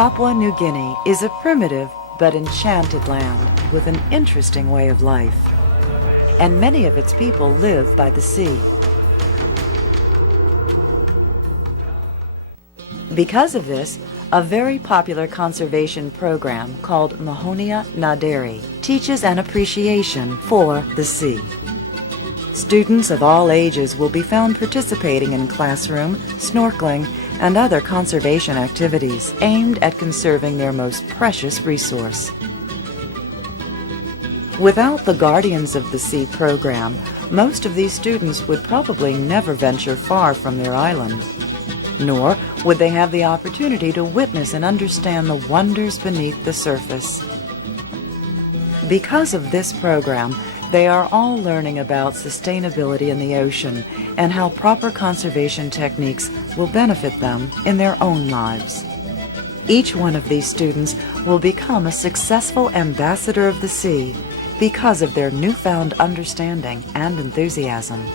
Papua New Guinea is a primitive but enchanted land with an interesting way of life, and many of its people live by the sea. Because of this, a very popular conservation program called Mahonia Naderi teaches an appreciation for the sea. Students of all ages will be found participating in classroom, snorkeling, and other conservation activities aimed at conserving their most precious resource. Without the Guardians of the Sea program, most of these students would probably never venture far from their island, nor would they have the opportunity to witness and understand the wonders beneath the surface. Because of this program, they are all learning about sustainability in the ocean and how proper conservation techniques will benefit them in their own lives. Each one of these students will become a successful ambassador of the sea because of their newfound understanding and enthusiasm.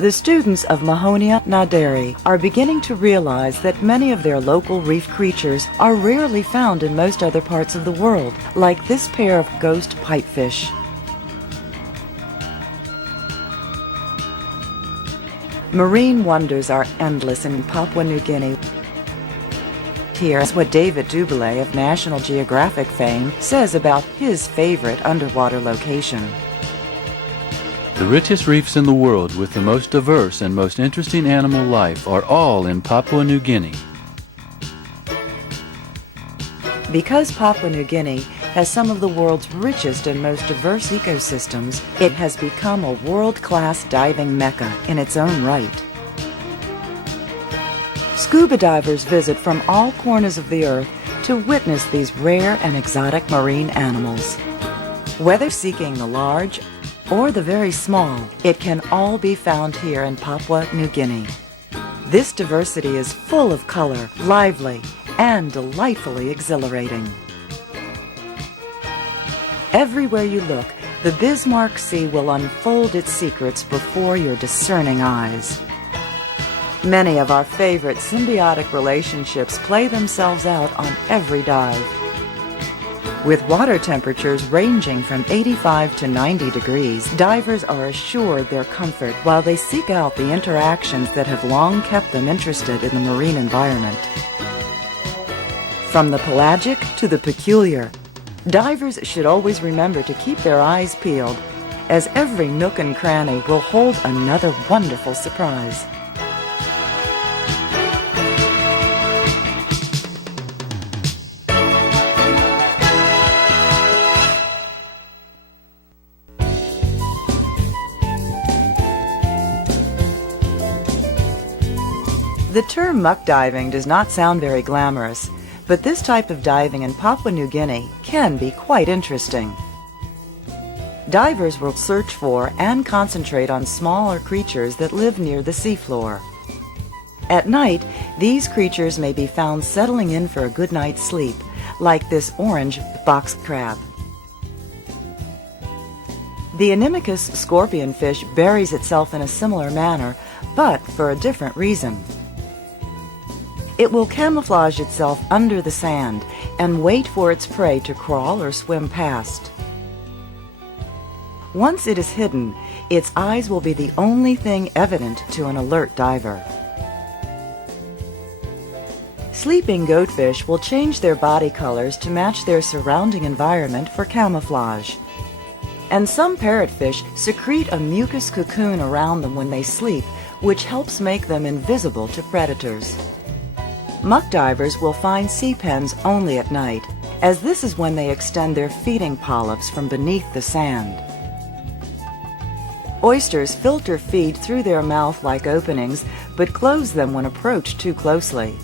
The students of Mahonia Naderi are beginning to realize that many of their local reef creatures are rarely found in most other parts of the world, like this pair of ghost pipefish. Marine wonders are endless in Papua New Guinea. Here is what David Duboulet of National Geographic fame says about his favorite underwater location. The richest reefs in the world with the most diverse and most interesting animal life are all in Papua New Guinea. Because Papua New Guinea has some of the world's richest and most diverse ecosystems, it has become a world-class diving mecca in its own right. Scuba divers visit from all corners of the earth to witness these rare and exotic marine animals. Whether seeking the large or the very small, it can all be found here in Papua New Guinea. This diversity is full of color, lively, and delightfully exhilarating. Everywhere you look, the Bismarck Sea will unfold its secrets before your discerning eyes. Many of our favorite symbiotic relationships play themselves out on every dive. With water temperatures ranging from 85 to 90 degrees, divers are assured their comfort while they seek out the interactions that have long kept them interested in the marine environment. From the pelagic to the peculiar, divers should always remember to keep their eyes peeled, as every nook and cranny will hold another wonderful surprise. The term muck diving does not sound very glamorous, but this type of diving in Papua New Guinea can be quite interesting. Divers will search for and concentrate on smaller creatures that live near the seafloor. At night, these creatures may be found settling in for a good night's sleep, like this orange box crab. The Anemicus scorpionfish buries itself in a similar manner, but for a different reason. It will camouflage itself under the sand and wait for its prey to crawl or swim past. Once it is hidden, its eyes will be the only thing evident to an alert diver. Sleeping goatfish will change their body colors to match their surrounding environment for camouflage. And some parrotfish secrete a mucus cocoon around them when they sleep, which helps make them invisible to predators. Muck divers will find sea pens only at night, as this is when they extend their feeding polyps from beneath the sand. Oysters filter feed through their mouth-like openings, but close them when approached too closely.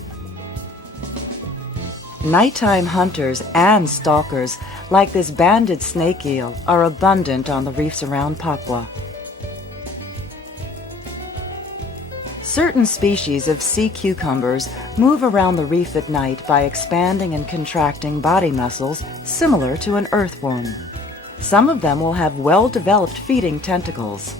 Nighttime hunters and stalkers, like this banded snake eel, are abundant on the reefs around Papua. Certain species of sea cucumbers move around the reef at night by expanding and contracting body muscles similar to an earthworm. Some of them will have well-developed feeding tentacles.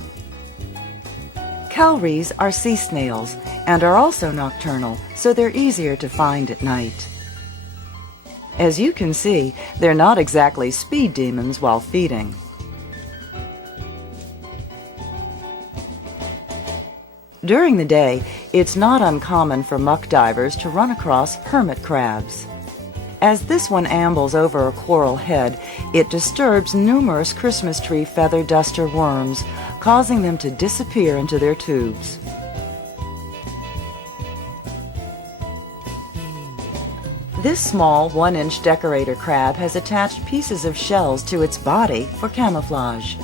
Cowries are sea snails and are also nocturnal, so they're easier to find at night. As you can see, they're not exactly speed demons while feeding. During the day, it's not uncommon for muck divers to run across hermit crabs. As this one ambles over a coral head, it disturbs numerous Christmas tree feather duster worms, causing them to disappear into their tubes. This small 1-inch decorator crab has attached pieces of shells to its body for camouflage.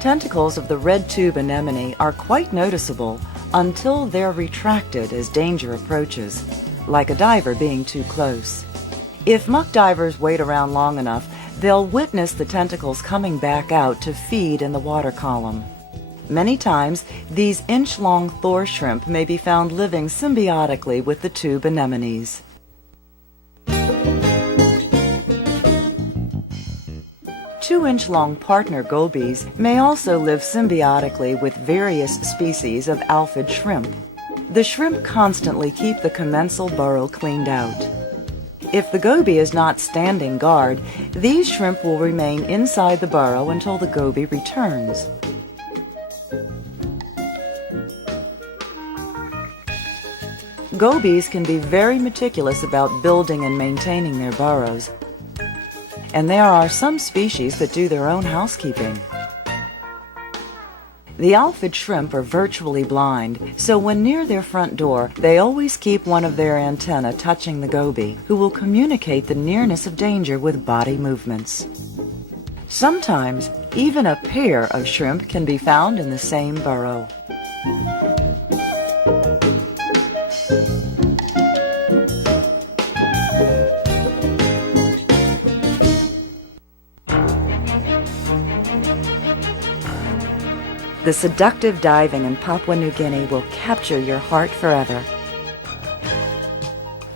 Tentacles of the red tube anemone are quite noticeable until they're retracted as danger approaches, like a diver being too close. If muck divers wait around long enough, they'll witness the tentacles coming back out to feed in the water column. Many times, these inch-long Thor shrimp may be found living symbiotically with the tube anemones. 2-inch-long partner gobies may also live symbiotically with various species of alphid shrimp. The shrimp constantly keep the commensal burrow cleaned out. If the goby is not standing guard, these shrimp will remain inside the burrow until the goby returns. Gobies can be very meticulous about building and maintaining their burrows, and there are some species that do their own housekeeping. The alphid shrimp are virtually blind, so when near their front door, they always keep one of their antennae touching the goby, who will communicate the nearness of danger with body movements. Sometimes, even a pair of shrimp can be found in the same burrow. The seductive diving in Papua New Guinea will capture your heart forever.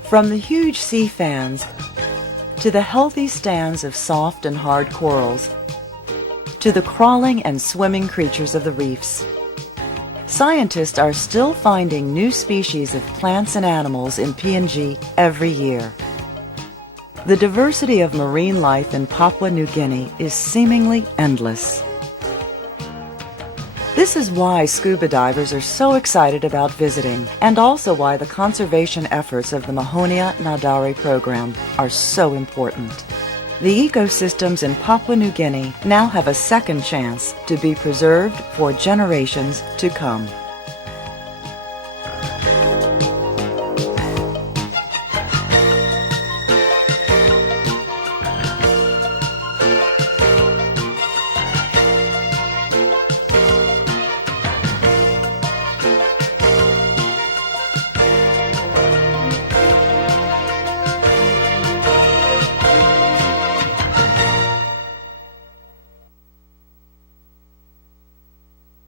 From the huge sea fans to the healthy stands of soft and hard corals to the crawling and swimming creatures of the reefs, scientists are still finding new species of plants and animals in PNG every year. The diversity of marine life in Papua New Guinea is seemingly endless. This is why scuba divers are so excited about visiting, and also why the conservation efforts of the Mahonia Nadari program are so important. The ecosystems in Papua New Guinea now have a second chance to be preserved for generations to come.